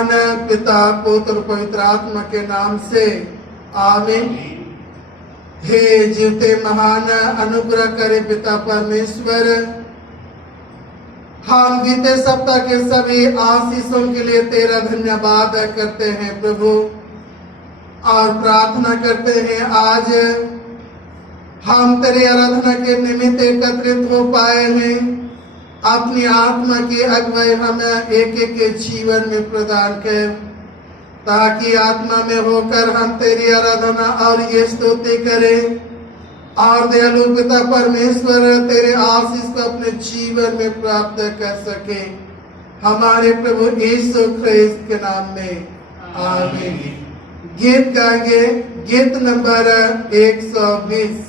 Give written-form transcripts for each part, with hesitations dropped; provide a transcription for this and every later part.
महान पिता पुत्र पवित्र आत्मा के नाम से आमीन। हे जीवते महान अनुग्रह करे पिता परमेश्वर, हम बीते सप्ताह के सभी आशीषों के लिए तेरा धन्यवाद करते हैं प्रभु, और प्रार्थना करते हैं आज हम तेरे आराधना के निमित्त एकत्रित हो पाए हैं। अपनी आत्मा की अगुवाई हमें एक एक के जीवन में प्रदान कर, ताकि आत्मा में होकर हम तेरी आराधना और ये स्तुति करें और दयालु पिता परमेश्वर तेरे आशीष को अपने जीवन में प्राप्त कर सके। हमारे प्रभु यीशु ख्रिस्त के नाम में आमीन। गीत गाएंगे, गीत नंबर 120।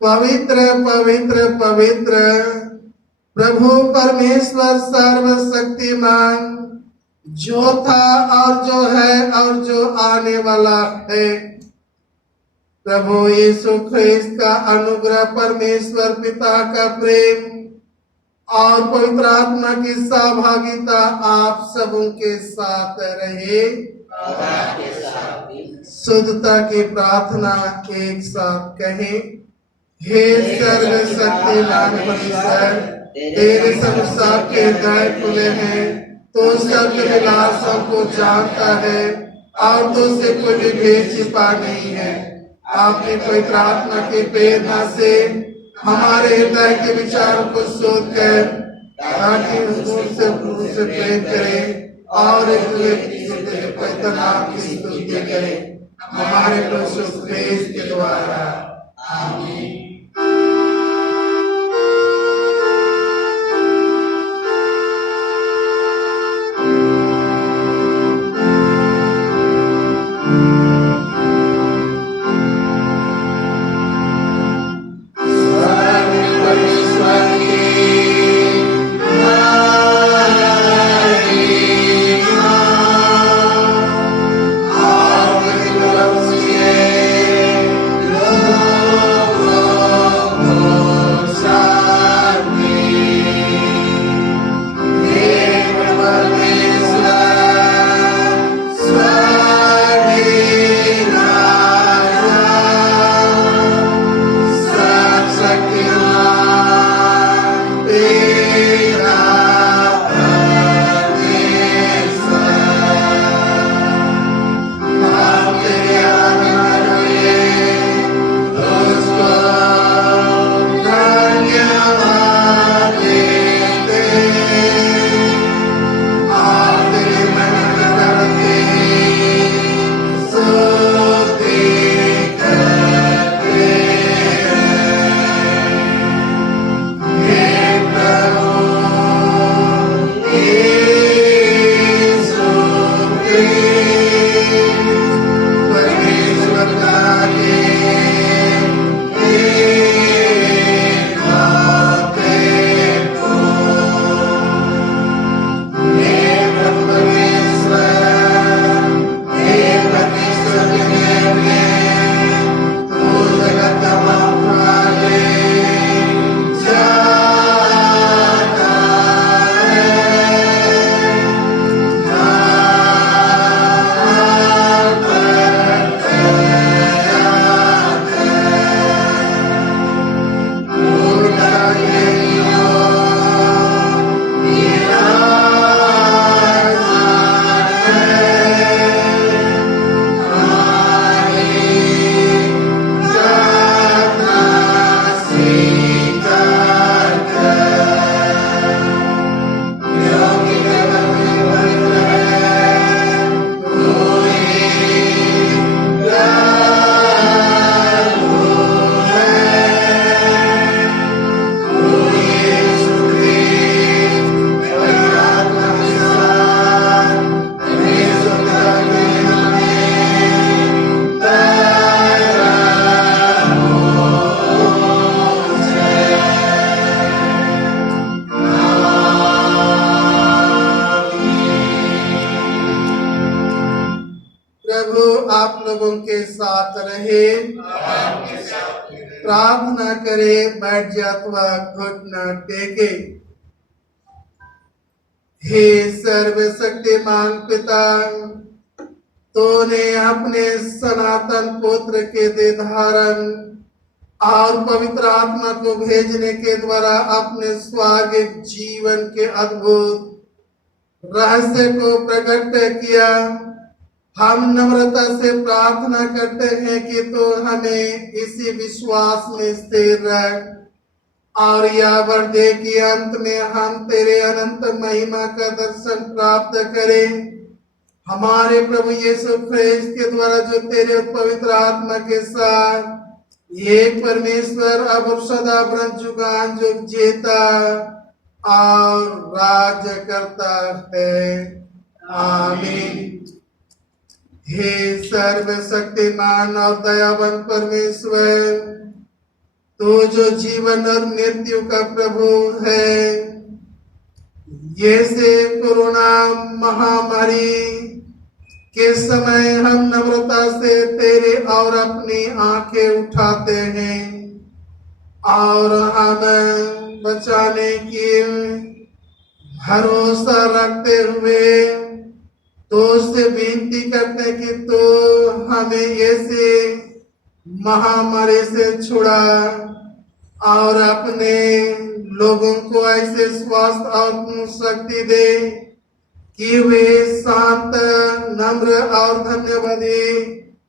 पवित्र पवित्र पवित्र प्रभु परमेश्वर सर्वशक्तिमान, जो था और जो है और जो आने वाला है। प्रभु यीशु ख्रिस्त का अनुग्रह, परमेश्वर पिता का प्रेम और पवित्र आत्मा की सहभागिता आप सबों के साथ रहे। और आपके साथ भी। शुद्धता की प्रार्थना एक साथ कहें। हे सर्वशक्तिमान परमेश्वर, तेरे संसार के द्वार खुले हैं, तो सब विलासों को जानता है और तो से कोई भी भेद छिपा नहीं है। आपने कोई प्रार्थना की प्रेरणा से हमारे हृदय के विचारों को शोध कर ताकि हुजूर से प्रेम करें और एक दूसरे के पवित्र नाम की स्तुति करें हमारे प्रभु यीशु मसीह के द्वारा। आमीन। प्रभु आप लोगों के साथ रहे। प्रार्थना करे, बैठ जा अथवा घुटना टेके। हे सर्वशक्तिमान पिता, तूने अपने सनातन पुत्र के दे धारण और पवित्र आत्मा को भेजने के द्वारा अपने स्वार्गिक जीवन के अद्भुत रहस्य को प्रकट किया। हम नम्रता से प्रार्थना करते हैं कि तू हमें इसी विश्वास में स्थिर रख और यह वर दे कि अंत में हम तेरे अनंत महिमा का दर्शन प्राप्त करें। हमारे प्रभु यीशु ख्रीस्त के द्वारा जो तेरे पवित्र आत्मा के साथ एक परमेश्वर अब और सदा ब्रह्म जुगान जुग जीता और राज्य करता है। आमीन। हे सर्वशक्तिमान और दयावान परमेश्वर, तो जो जीवन और मृत्यु का प्रभु है, ये से कोरोना महामारी के समय हम नम्रता से तेरे और अपनी आंखें उठाते हैं और हम बचाने की भरोसा रखते हुए तो उससे विनती करते हैं कि तो हमें ऐसे महामारी से छुड़ा और अपने लोगों को ऐसे स्वास्थ्य और शक्ति दे कि वे शांत, नम्र और धन्यवादी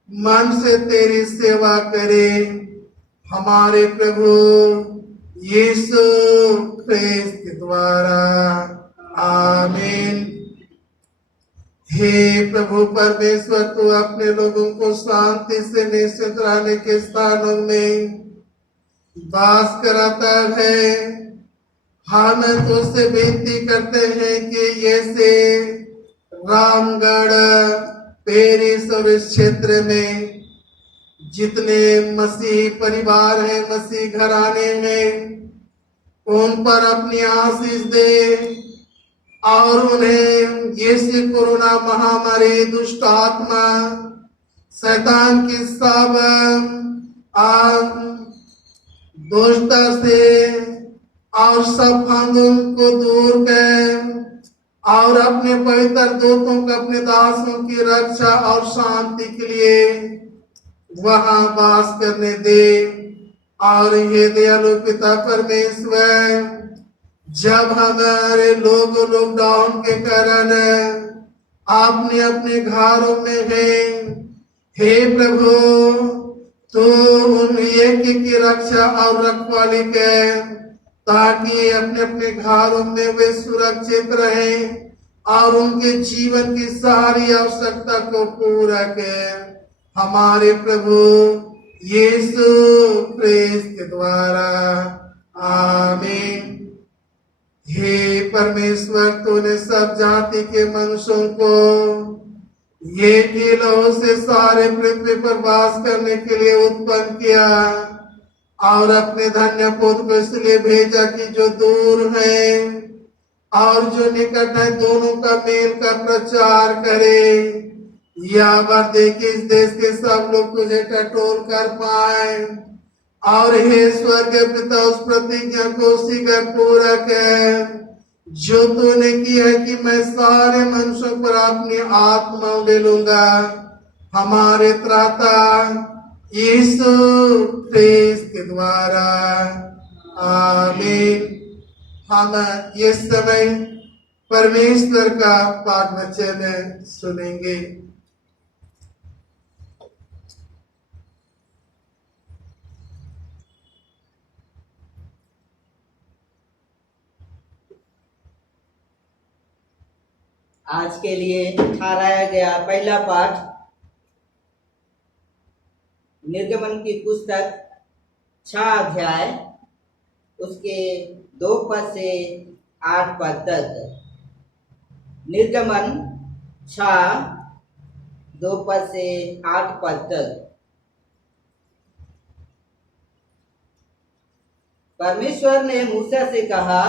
मन से तेरी सेवा करे। हमारे प्रभु यीशु ख्रिस्त के द्वारा, आमीन। हे प्रभु परमेश्वर, तू अपने लोगों को शांति से निश्चित रहने के स्थानों में वास कराता है। हम तुझसे विनती करते हैं कि ऐसे रामगढ़, पेरिस और इस क्षेत्र में जितने मसीही परिवार हैं, मसीह घराने में, उन पर अपनी आशीष दे और उन्हें ये कोरोना महामारी, दुष्ट आत्मा, शैतान की सब दुष्टता से और सब फंदों को दूर कर और अपने पवित्र दूतों को अपने दासों की रक्षा और शांति के लिए वहां वास करने दे। और ये दयालु पिता परमेश्वर, जब हमारे लोग लॉकडाउन के कारण अपने अपने घरों में हैं, हे प्रभु, तो उन एक की रक्षा और रखवाली कर, ताकि अपने अपने घरों में वे सुरक्षित रहें और उनके जीवन की सारी आवश्यकता को पूरा कर। हमारे प्रभु यीशु ख्रिस्त के द्वारा, आमीन। हे परमेश्वर, तूने सब जाति के मनुष्यों को एक ही लहू से सारे पृथ्वी पर वास करने के लिए उत्पन्न किया और अपने धन्य पुत्र को इसलिए भेजा कि जो दूर है और जो निकट है, दोनों का मेल का प्रचार करे। या बार देखिए इस देश के सब लोग तुझे टटोल कर पाए और हे स्वर्ग पिता, उस प्रतिज्ञा को उसी का पूरा कर जो तूने किया है कि मैं सारे मनुष्यों पर अपनी आत्मा ले लूंगा। हमारे त्राता यीशु ख्रिस्त के द्वारा, आमीन। हम इस समय परमेश्वर का पाठ वचन सुनेंगे। आज के लिए ठहराया गया पहला पाठ निर्गमन की पुस्तक 6 अध्याय उसके 2 पद से 8 पद तक। निर्गमन 6 2 पद से 8 पद तक। परमेश्वर ने मूसा से कहा,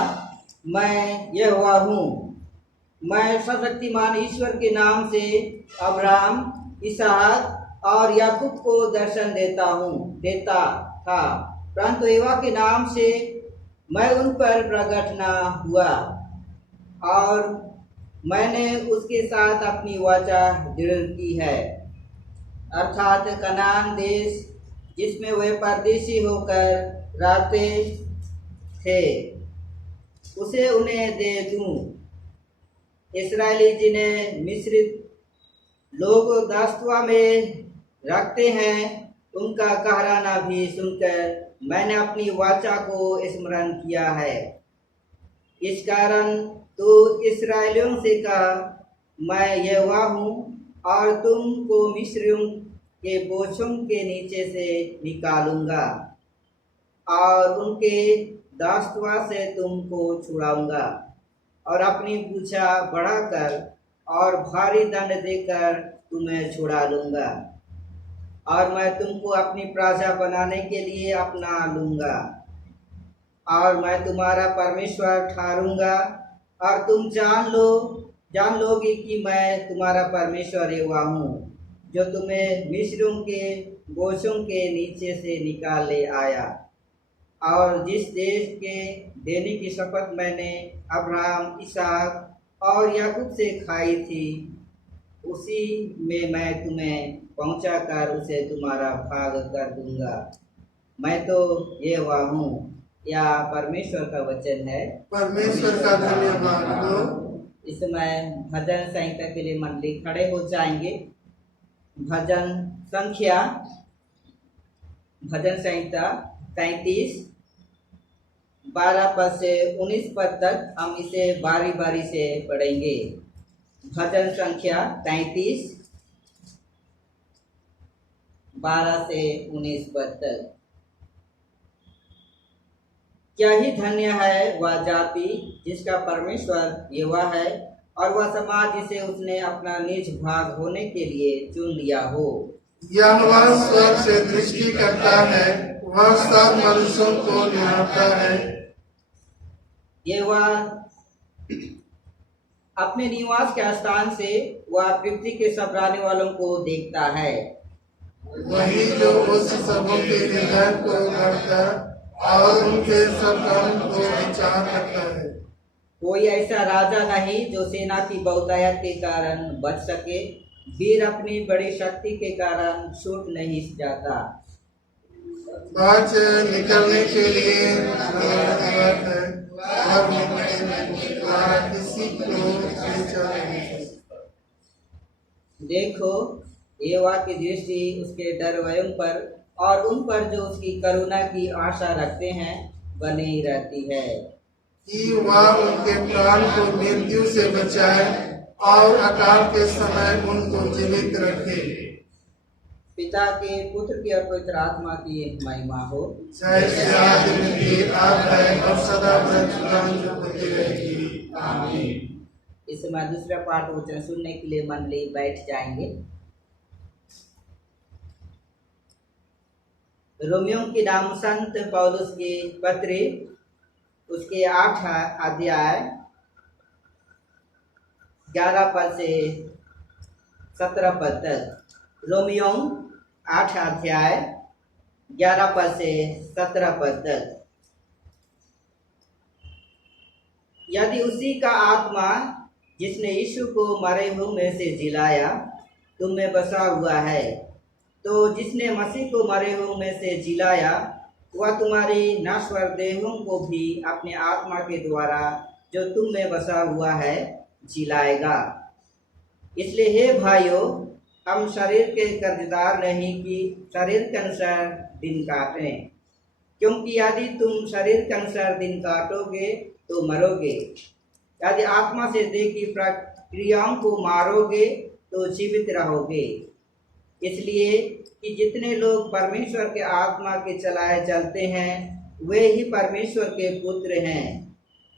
मैं यहोवा हूँ, मैं सर्वशक्तिमान ईश्वर के नाम से अब्राहम, इसहाक और याकूब को दर्शन देता था, परंतु यहोवा के नाम से मैं उन पर प्रकट न हुआ और मैंने उसके साथ अपनी वाचा दृढ़ की है, अर्थात कनान देश जिसमें वे परदेशी होकर रहते थे, उसे उन्हें दे दूं। इस्राएली जिन्हें मिस्री लोग दासत्व में रखते हैं, उनका कहराना भी सुनकर मैंने अपनी वाचा को स्मरण किया है। इस कारण तू इस्राएलियों से कहा, मैं यहोवा हूँ और तुमको मिस्रियों के बोझों के नीचे से निकालूंगा और उनके दासत्व से तुमको छुड़ाऊंगा और अपनी पूछा बढ़ाकर और भारी दंड देकर तुम्हें छुड़ा लूंगा और मैं तुमको अपनी प्रजा बनाने के लिए अपना लूंगा और मैं तुम्हारा परमेश्वर ठहरूंगा और तुम जान लोगी कि मैं तुम्हारा परमेश्वर यहोवा हूँ, जो तुम्हें मिस्रियों के बोझों के नीचे से निकाल ले आया और जिस देश के देने की शपथ मैंने अब्राहम, इसहाक और याकूब से खाई थी, उसी में मैं तुम्हें पहुंचा कर उसे तुम्हारा भाग कर दूंगा। मैं तो ये हुआ हूँ। यह परमेश्वर का वचन है। परमेश्वर का धन्यवाद हो। इस समय भजन संहिता के लिए मंडली खड़े हो जाएंगे। भजन संहिता 33 12 पद से 19 पद तक हम इसे बारी बारी से पढ़ेंगे। भजन संख्या 33 12 से 19 पद तक। क्या ही धन्य है वह जाति जिसका परमेश्वर यहोवा है, और वह समाज जिसे उसने अपना निज भाग होने के लिए चुन लिया हो। यहोवा स्वर्ग से दृष्टि करता है, वह सब मनुष्यों को निहारता है। यहोवा अपने निवास के स्थान से वह पृथ्वी के सब रहने वालों को देखता है। वही जो उस सबों के हृदय को गढ़ता और उनके सब काम को विचार करता है। कोई ऐसा राजा नहीं जो सेना की बहुतायत के कारण बच सके। वीर अपनी बड़ी शक्ति के कारण छूट नहीं जाता। बाज निकलने के लिए है और किसी को विचार नहीं करता। देखो, यहोवा की दृष्टि उसके डरवयों पर और उन पर जो उसकी करुणा की आशा रखते हैं बनी रहती है, कि वह उनके प्राण को मृत्यु से बचाए और अकाल के समय उनको जीवित रखे। पिता के, पुत्र की और पवित्र आत्मा की महिमा हो। जैसे आदि में भी अब है और सदा जो होती रहेगी। आमीन। इस समय दूसरा पाठ वचन सुनने के लिए मंडली बैठ जाएंगे। रोमियो की नाम संत पौलुस की पत्री, उसके 8 अध्याय 11 पद से 17 पद तक। रोमियो 8 अध्याय 11 पद से 17 पद तक। यदि उसी का आत्मा जिसने यीशु को मरे हुए में से जिलाया तुम में बसा हुआ है, तो जिसने मसीह को मरे हुए में से जिलाया वह तुम्हारी नश्वर देहों को भी अपने आत्मा के द्वारा जो तुम में बसा हुआ है जिलाएगा। इसलिए हे भाइयों, हम शरीर के कर्जदार नहीं कि शरीर के अनुसार दिन काटें, क्योंकि यदि तुम शरीर के अनुसार दिन काटोगे तो मरोगे। यदि आत्मा से देह की प्रक्रियाओं को मारोगे तो जीवित रहोगे। इसलिए कि जितने लोग परमेश्वर के आत्मा के चलाए चलते हैं वे ही परमेश्वर के पुत्र हैं।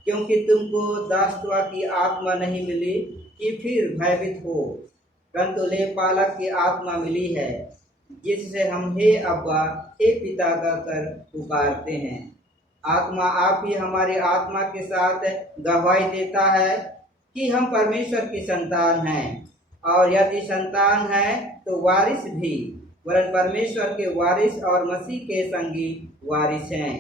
क्योंकि तुमको दासत्व की आत्मा नहीं मिली कि फिर भयभीत हो, परंतु ले पालक की आत्मा मिली है, जिससे हम हे अब्बा हे पिता कहकर पुकारते हैं। आत्मा आप ही हमारी आत्मा के साथ गवाही देता है कि हम परमेश्वर की संतान हैं, और यदि संतान है तो वारिस भी, वरन परमेश्वर के वारिस और मसीह के संगी वारिस हैं,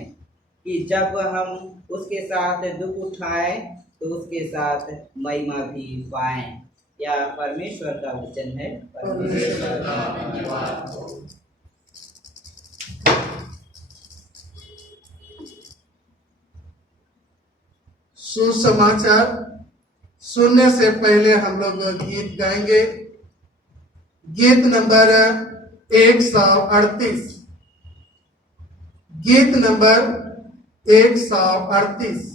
कि जब हम उसके साथ दुख उठाएं तो उसके साथ महिमा भी पाएं। यह परमेश्वर का वचन है। परमेश्वर का धन्यवाद हो। सुसमाचार सुनने से पहले हम लोग गीत गाएंगे। गीत नंबर 138। गीत नंबर 138।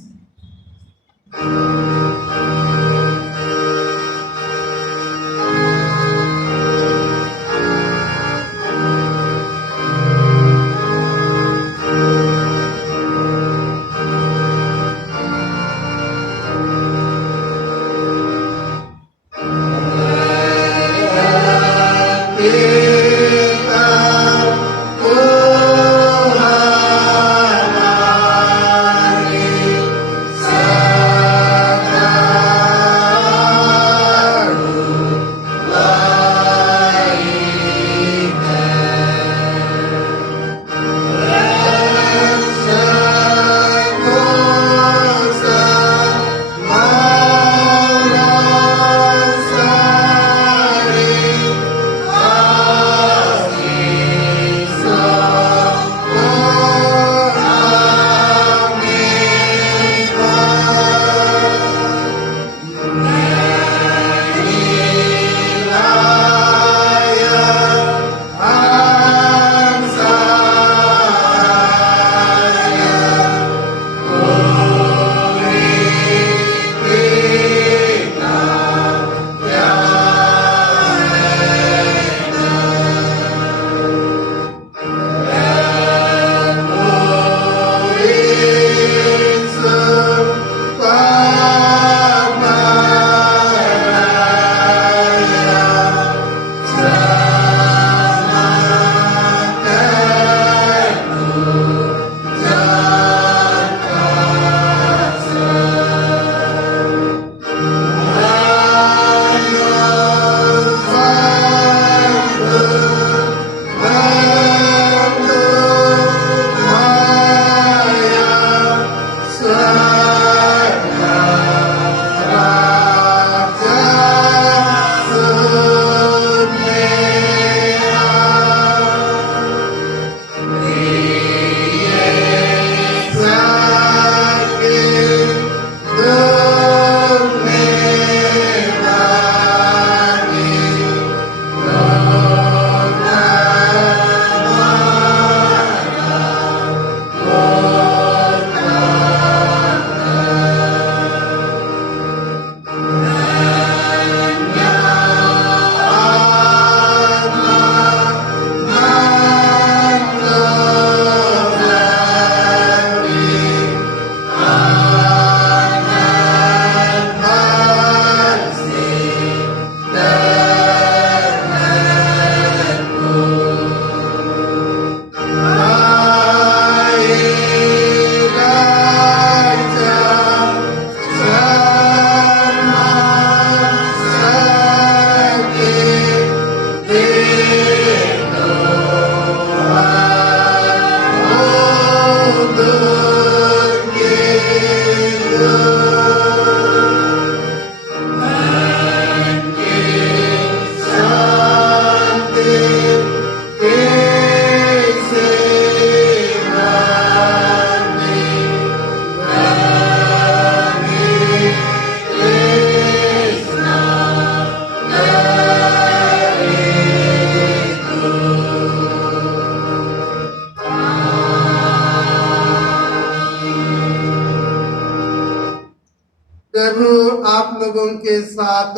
लोगों के साथ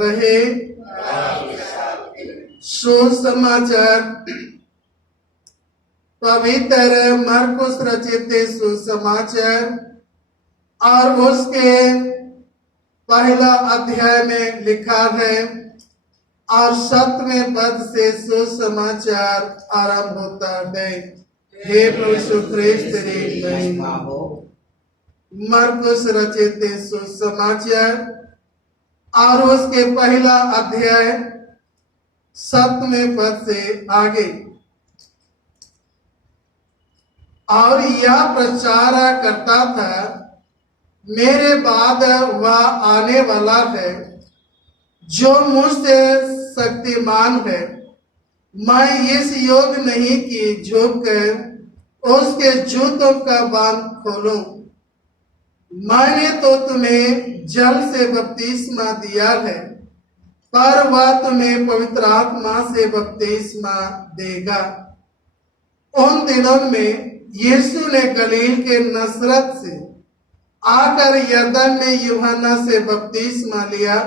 रहे। सुसमाचार पवित्र मरकुस रचित सुसमाचार और उसके पहला अध्याय में लिखा है और 7वें पद से सुसमाचार आरंभ होता है। हे प्रभु यीशु ख्रिस्त तेरी महिमा हो। मरकुस रचित सुसमाचार और उसके पहला अध्याय 7वें पद से आगे। और यह प्रचार करता था, मेरे बाद वह आने वाला है जो मुझसे शक्तिमान है, मैं इस योग नहीं कि झुककर उसके जूतों का बांध खोलूं। मैंने तो तुम्हें जल से बपतिस्मा दिया है, पर वह तुम्हें पवित्र आत्मा से बपतिस्मा देगा। उन दिनों में यीशु ने गलील के नसरत से आकर यरदन में यूहन्ना से बपतिस्मा लिया,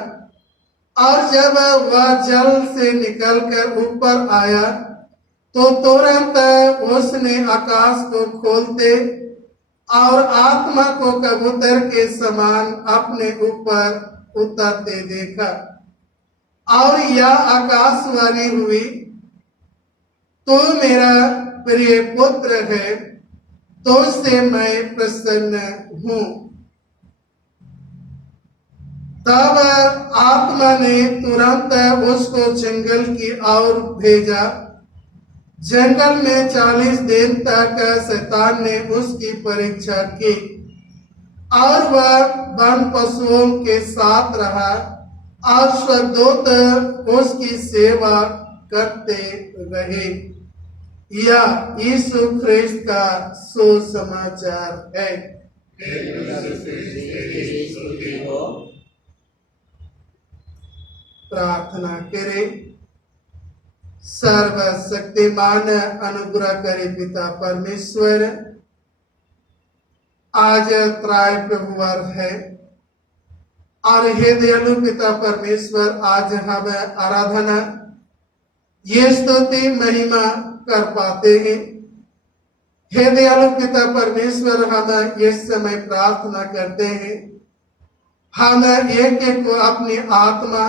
और जब वह जल से निकलकर ऊपर आया तो तुरंत उसने आकाश को खोलते और आत्मा को कबूतर के समान अपने ऊपर उतरते देखा। और यह आकाशवाणी हुई, तू मेरा प्रिय पुत्र है, तुझसे मैं प्रसन्न हूं। तब आत्मा ने तुरंत उसको जंगल की ओर भेजा। जंगल में 40 दिन तक शैतान ने उसकी परीक्षा की और वह वन पशुओं के साथ रहा और स्वर्गदूत उसकी सेवा करते रहे। यह यीशु ख्रिस्त का सुसमाचार है। प्रार्थना करें। सर्वशक्तिमान अनुग्रहकारी पिता परमेश्वर, आज त्राय प्रभुवार है और हे दयालु पिता परमेश्वर, आज हम आराधना ये स्तुति महिमा कर पाते हैं। हे दयालु पिता परमेश्वर, हम इस समय प्रार्थना करते हैं, हम एक एक को अपनी आत्मा,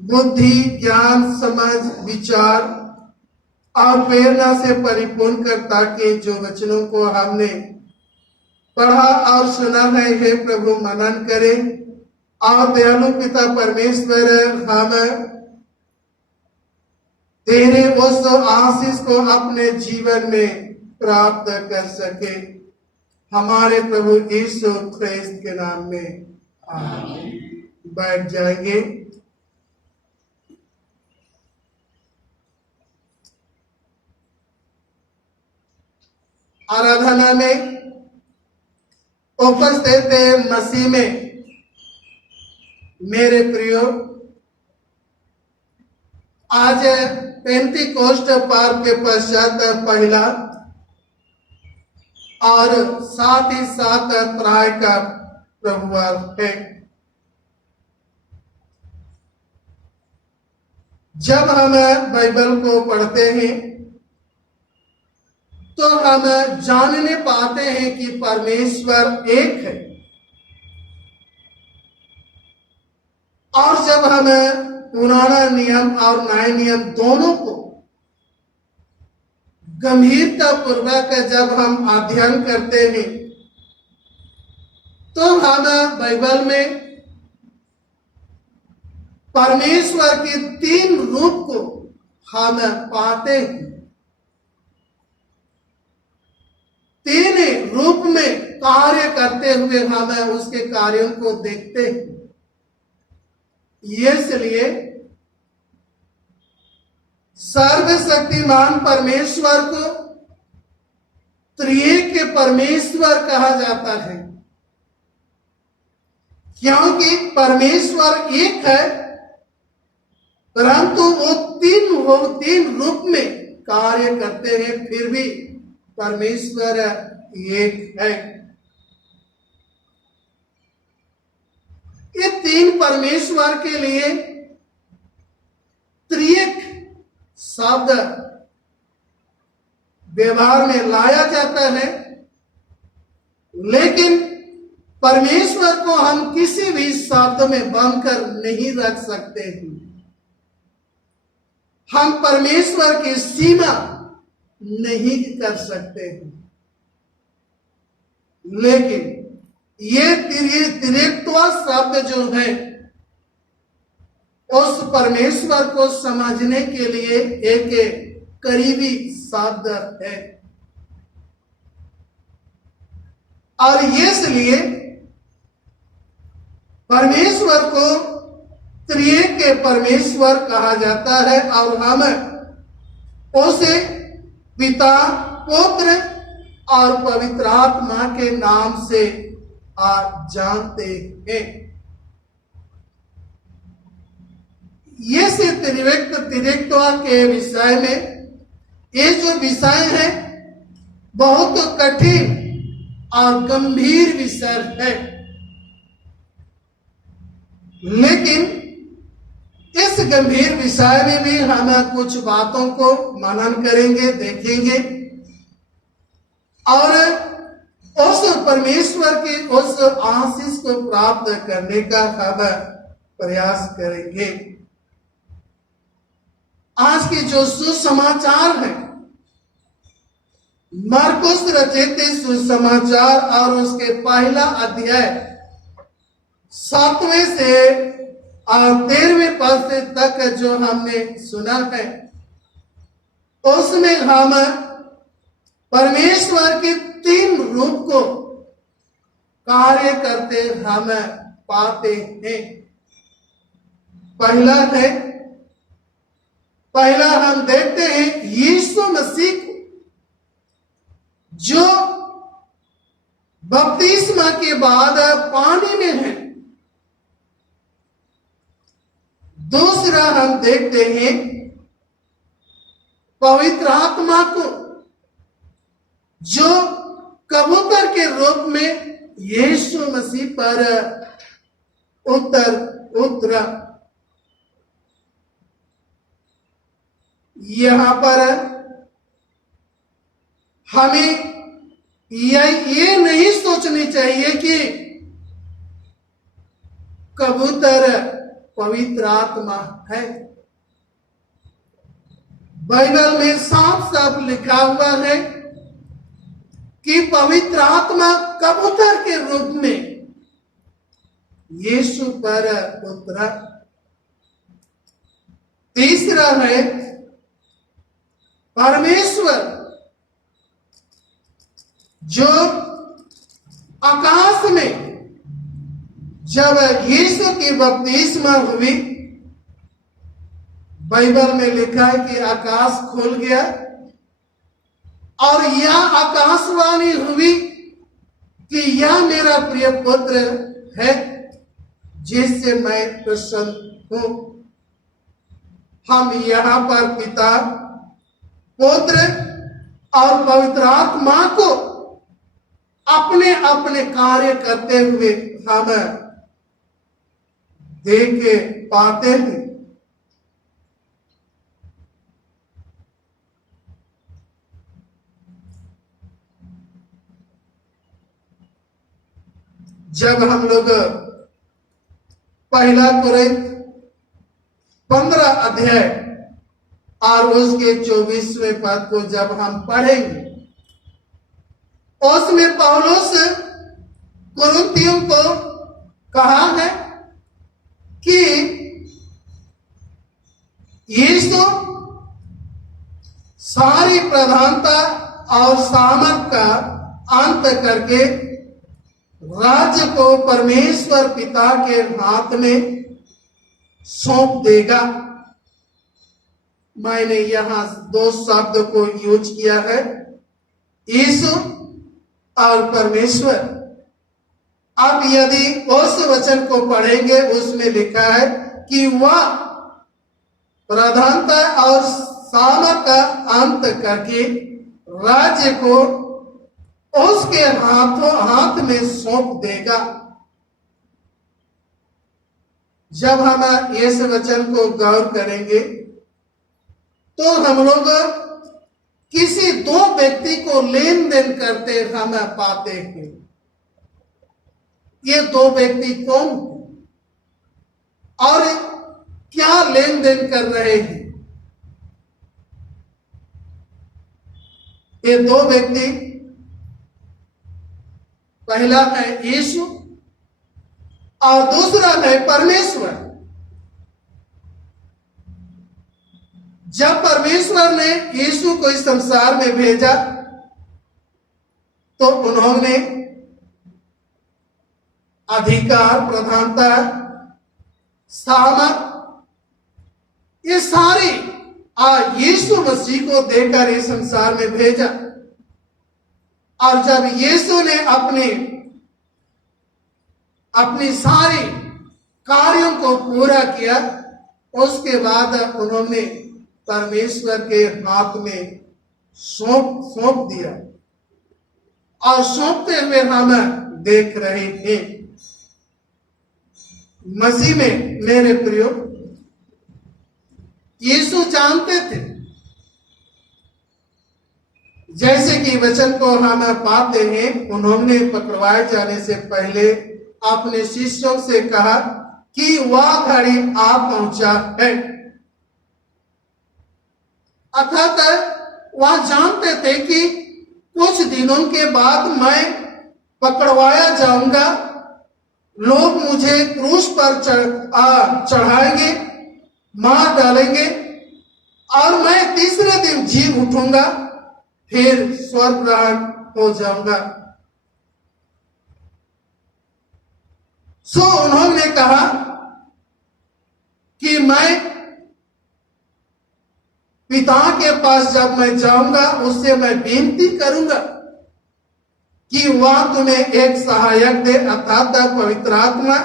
बुद्धि, ज्ञान, समझ, विचार और प्रेरणा से परिपूर्ण कर, ताकि जो वचनों को हमने पढ़ा और सुना है, हे प्रभु मनन करें। और दयालु पिता परमेश्वर, हम तेरे उस आशीष को अपने जीवन में प्राप्त कर सके, हमारे प्रभु यीशु ख्रिस्त के नाम में आमीन। बैठ जाएंगे। आराधना में उपस्थित मसीह में मेरे प्रियो, आज पेंतीकोस्ट पर्व के पश्चात पहला और साथ ही साथ त्राय का प्रभुवार है। जब हम बाइबल को पढ़ते हैं तो हम जानने पाते हैं कि परमेश्वर एक है, और जब हम पुराना नियम और नया नियम दोनों को गंभीरता पूर्वक जब हम अध्ययन करते हैं तो हम बाइबल में परमेश्वर के 3 रूप को हम पाते हैं। 3 रूप में कार्य करते हुए हम उसके कार्यों को देखते हैं। इसलिए सर्वशक्तिमान परमेश्वर को त्रिएक के परमेश्वर कहा जाता है, क्योंकि परमेश्वर एक है, परंतु वो 3 रूप में कार्य करते हैं, फिर भी परमेश्वर एक है। ये तीन परमेश्वर के लिए त्रिएक शब्द व्यवहार में लाया जाता है, लेकिन परमेश्वर को हम किसी भी शब्द में बंद कर नहीं रख सकते हैं। हम परमेश्वर की सीमा नहीं कर सकते हैं, लेकिन ये त्रित्व शब्द जो है उस परमेश्वर को समझने के लिए एक करीबी शब्द है। और इसलिए परमेश्वर को त्रिएक के परमेश्वर कहा जाता है और हम उसे पिता, पुत्र और पवित्र आत्मा के नाम से जानते हैं। ये से त्रित्व के विषय में ये जो विषय है बहुत कठिन और गंभीर विषय है, लेकिन इस गंभीर विषय में भी हम कुछ बातों को मनन करेंगे, देखेंगे और उस परमेश्वर की उस आशीष को प्राप्त करने का हम प्रयास करेंगे। आज के जो सुसमाचार है, मार्कुस रचित सुसमाचार और उसके पहला अध्याय 7वें से 13वें पद तक जो हमने सुना है, उसमें हम परमेश्वर के तीन रूप को कार्य करते हम पाते हैं। पहला हम देखते हैं यीशु मसीह को, जो बपतिस्मा के बाद पानी में है। दूसरा हम देखते हैं पवित्र आत्मा को, जो कबूतर के रूप में यीशु मसीह पर उतरा। यहां पर हमें ये नहीं सोचनी चाहिए कि कबूतर पवित्र आत्मा है। बाइबल में साफ साफ लिखा हुआ है कि पवित्र आत्मा कबूतर के रूप में यीशु पर उतरा। तीसरा है परमेश्वर जो आकाश में जब यीशु की बपतिस्मा हुई, बाइबल में लिखा है कि आकाश खुल गया और यह आकाशवाणी हुई कि यह मेरा प्रिय पुत्र है जिससे मैं प्रसन्न हूं। हम यहाँ पर पिता, पुत्र और पवित्र आत्मा को अपने अपने कार्य करते हुए हम देख पाते हैं। जब हम लोग पहला कुरिन्थ 15 अध्याय और उसके 24वें पद को जब हम पढ़ेंगे, उसमें पौलुस कुरिन्थियों को कहा है कि यीशु सारी प्रधानता और सामर्थ का अंत करके राज्य को परमेश्वर पिता के हाथ में सौंप देगा। मैंने यहां दो शब्द को यूज किया है, यीशु और परमेश्वर। अब यदि उस वचन को पढ़ेंगे, उसमें लिखा है कि वह प्रधानता और सामर्थ का अंत करके राज्य को उसके हाथ में सौंप देगा। जब हम इस वचन को गौर करेंगे तो हम लोग किसी दो व्यक्ति को लेन देन करते हम पाते हैं। ये दो व्यक्ति कौन और क्या लेन देन कर रहे हैं? ये दो व्यक्ति, पहला है यीशु और दूसरा है परमेश्वर। जब परमेश्वर ने यीशु को इस संसार में भेजा तो उन्होंने अधिकार, प्रधानता, सामर्थ, ये सारी यीशु मसीह को देकर इस संसार में भेजा। और जब यीशु ने अपनी सारी कार्यों को पूरा किया, उसके बाद उन्होंने परमेश्वर के हाथ में सौंप दिया। और सौंपते हुए हम देख रहे हैं मसीह में, मेरे प्रियो, यीशु जानते थे, जैसे कि वचन को हम पाते हैं, उन्होंने पकड़वाए जाने से पहले अपने शिष्यों से कहा कि वह घड़ी आ पहुंचा है। अर्थात वह जानते थे कि कुछ दिनों के बाद मैं पकड़वाया जाऊंगा, लोग मुझे क्रूस पर चढ़ाएंगे, मार डालेंगे और मैं तीसरे दिन जी उठूंगा, फिर स्वर्ग ग्रहण हो जाऊंगा। सो उन्होंने कहा कि मैं पिता के पास जब मैं जाऊंगा, उससे मैं विनती करूंगा कि वह तुम्हें एक सहायक दे, अर्थात पवित्र आत्मा,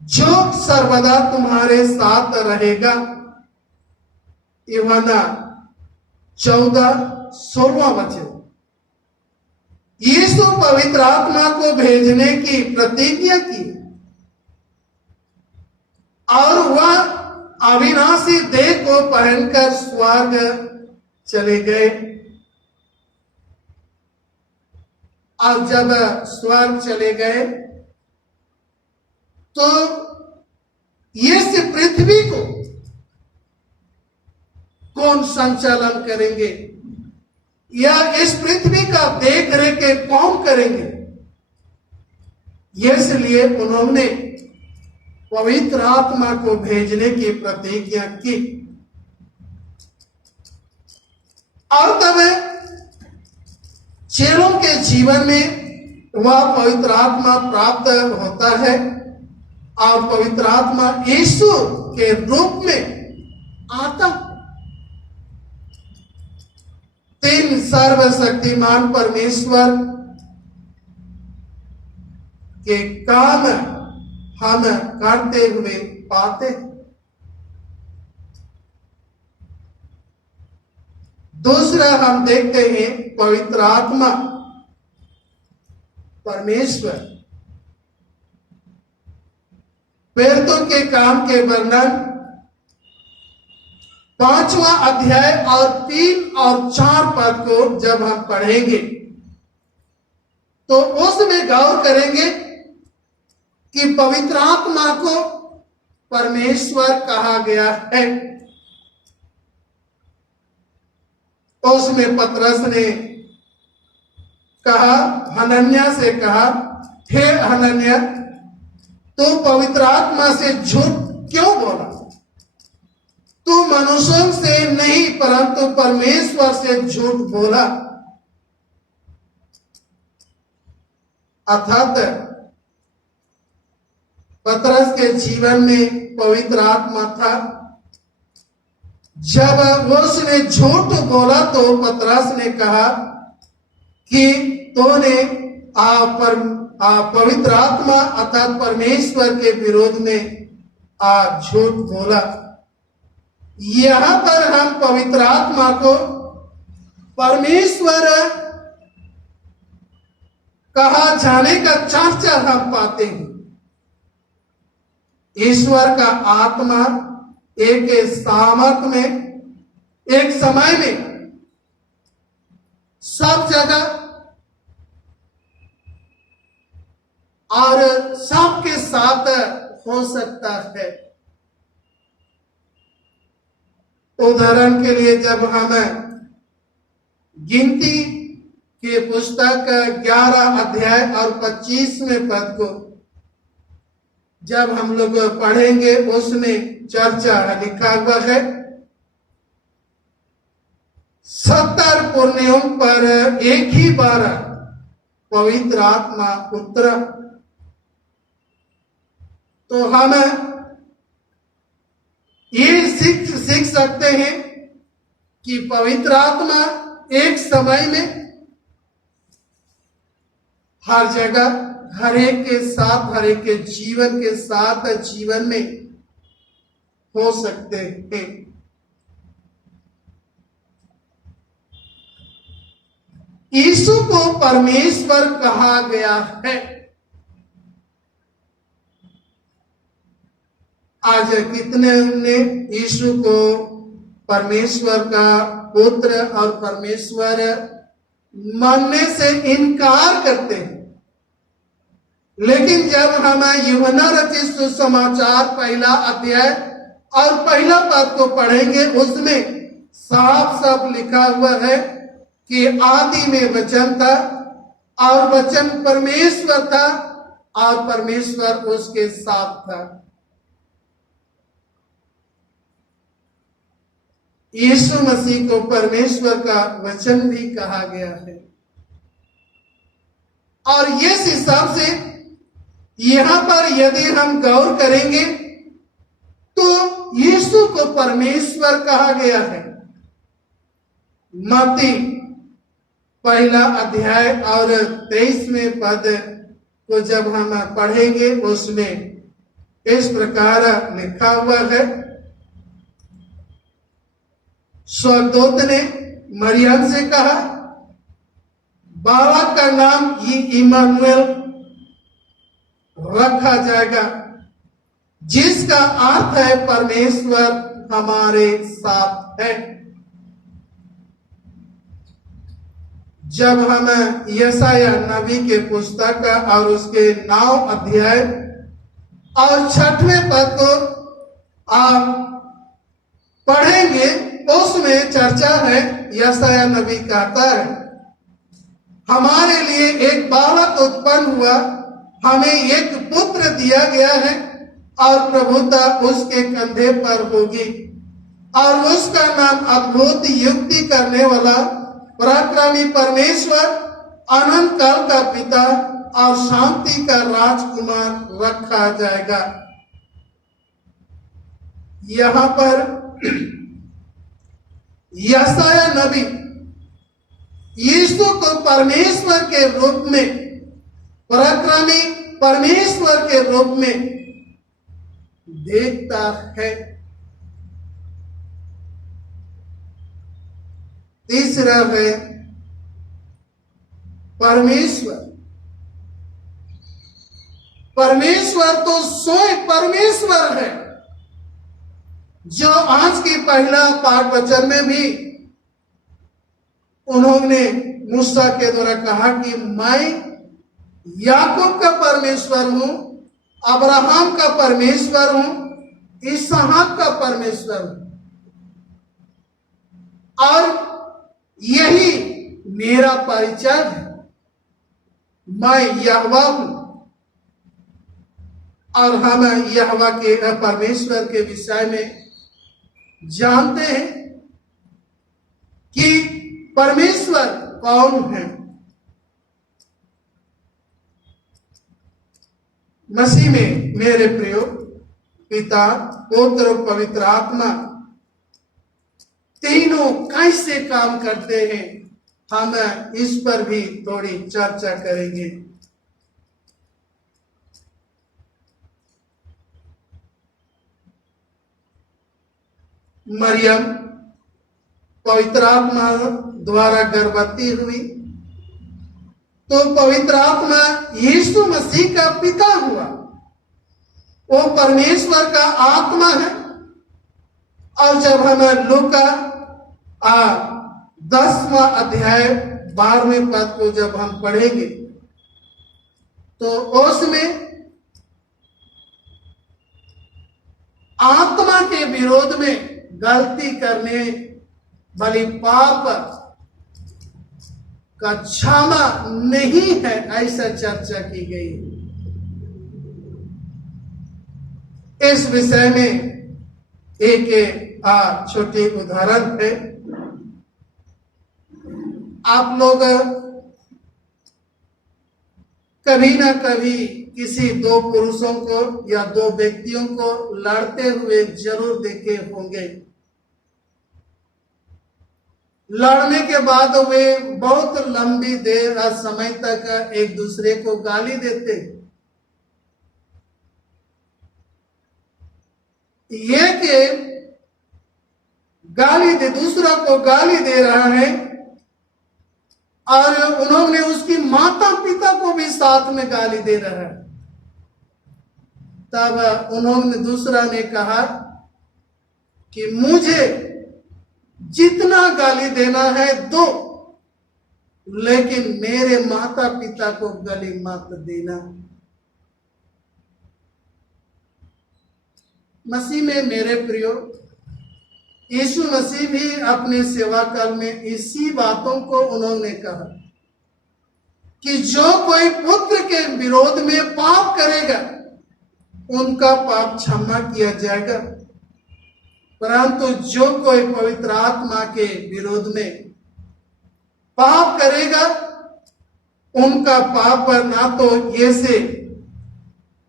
जो सर्वदा तुम्हारे साथ रहेगा। यूहन्ना 14:16 वचन। यीशु पवित्र आत्मा को भेजने की प्रतिज्ञा की और वह अविनाशी देह को पहनकर स्वर्ग चले गए। और जब स्वर्ग चले गए तो इस पृथ्वी को कौन संचालन करेंगे, या इस पृथ्वी का देख रेख कौन करेंगे? इसलिए उन्होंने पवित्र आत्मा को भेजने की प्रतिज्ञा की। और तब चेलों के जीवन में वह पवित्र आत्मा प्राप्त होता है और पवित्र आत्मा यीशु के रूप में आता। तीन सर्वशक्तिमान परमेश्वर के काम हम करते हुए पाते। दूसरा हम देखते हैं पवित्र आत्मा परमेश्वर। प्रेरितों के काम के वर्णन 5वां अध्याय और 3 और 4 पद को जब हम पढ़ेंगे तो उसमें गौर करेंगे कि पवित्र आत्मा को परमेश्वर कहा गया है। उसमें पतरस ने कहा, हनन्या से कहा, हे हनन्या, तू पवित्र आत्मा से झूठ क्यों बोला? तू मनुष्यों से नहीं परंतु परमेश्वर से झूठ बोला। अर्थात पतरस के जीवन में पवित्र आत्मा था। जब उसने झूठ बोला तो पतरस ने कहा कि तूने पवित्र आत्मा अर्थात परमेश्वर के विरोध में झूठ बोला। यहां पर हम पवित्र आत्मा को परमेश्वर कहा जाने का चर्चा हम पाते हैं। ईश्वर का आत्मा एक सामर्थ में, एक समय में सब जगह और सबके साथ हो सकता है। उदाहरण के लिए जब हम गिनती के पुस्तक 11 अध्याय और 25वें पद को जब हम लोग पढ़ेंगे, उसमें चर्चा लिखा हुआ है 70 पुण्यों पर एक ही बार पवित्र आत्मा उतरा। तो हम ये सीख सकते हैं कि पवित्र आत्मा एक समय में हर जगह, हर एक के साथ, हर एक के जीवन के साथ जीवन में हो सकते हैं। यीशु को परमेश्वर कहा गया है। आज कितने ने यीशु को परमेश्वर का पुत्र और परमेश्वर मानने से इनकार करते हैं। लेकिन जब हम यूहन्ना रचित सुसमाचार 1 अध्याय और 1 पद को पढ़ेंगे, उसमें साफ साफ लिखा हुआ है कि आदि में वचन था और वचन परमेश्वर था और परमेश्वर उसके साथ था। यीशु मसीह को परमेश्वर का वचन भी कहा गया है। और इस हिसाब से यहां पर यदि हम गौर करेंगे तो यीशु को परमेश्वर कहा गया है। मत्ती 1 अध्याय और 23वें पद को जब हम पढ़ेंगे, उसमें इस प्रकार लिखा हुआ है, स्वर्गदूत ने मरियम से कहा, बालक का नाम इम्मानुएल रखा जाएगा, जिसका अर्थ है परमेश्वर हमारे साथ है। जब हम यशाया नबी के पुस्तक और उसके 9 अध्याय और 6वें पद को पढ़ेंगे, उसमें चर्चा है। यशाया नबी कहता है, हमारे लिए एक बालक उत्पन्न हुआ, हमें एक पुत्र दिया गया है और प्रभुता उसके कंधे पर होगी और उसका नाम अद्भुत युक्ति करने वाला, पराक्रमी परमेश्वर, अनंत काल का पिता और शांति का राजकुमार रखा जाएगा। यहां पर यशाया नबी यीशु को परमेश्वर के रूप में, पराक्रमी परमेश्वर के रूप में देखता है। तीसरा है परमेश्वर। परमेश्वर तो स्वयं परमेश्वर है, जो आज के पहला पाठ वचन में भी उन्होंने मूसा के द्वारा कहा कि मैं याकूब का परमेश्वर हूं, अब्राहम का परमेश्वर हूं, इसहाक का परमेश्वर हूं और यही मेरा परिचय है, मैं यहोवा हूं। और हम यहोवा के परमेश्वर के विषय में जानते हैं कि परमेश्वर कौन है। मसीह में मेरे प्रियो, पिता, पुत्र, पवित्र आत्मा तीनों कैसे काम करते हैं, हम इस पर भी थोड़ी चर्चा करेंगे। मरियम पवित्र आत्मा द्वारा गर्भवती हुई, तो पवित्र आत्मा यीशु मसीह का पिता हुआ। वो परमेश्वर का आत्मा है। और जब हम लूका 10वां अध्याय 12वें पद को जब हम पढ़ेंगे तो उसमें आत्मा के विरोध में गलती करने वाली पाप का क्षमा नहीं है, ऐसा चर्चा की गई। इस विषय में एक छोटी उदाहरण है। आप लोग कभी ना कभी किसी दो पुरुषों को या दो व्यक्तियों को लड़ते हुए जरूर देखे होंगे। लड़ने के बाद वे बहुत लंबी देर समय तक एक दूसरे को गाली देते। ये कि दूसरा को गाली दे रहा है और उन्होंने उसकी माता पिता को भी साथ में गाली दे रहा है। तब उन्होंने दूसरा ने कहा कि मुझे जितना गाली देना है दो, लेकिन मेरे माता पिता को गाली मत देना। मसीह में मेरे प्रियो, यीशु मसीह भी अपने सेवा काल में इसी बातों को उन्होंने कहा कि जो कोई पुत्र के विरोध में पाप करेगा उनका पाप क्षमा किया जाएगा, परंतु जो कोई पवित्र आत्मा के विरोध में पाप करेगा उनका पाप ना तो ये से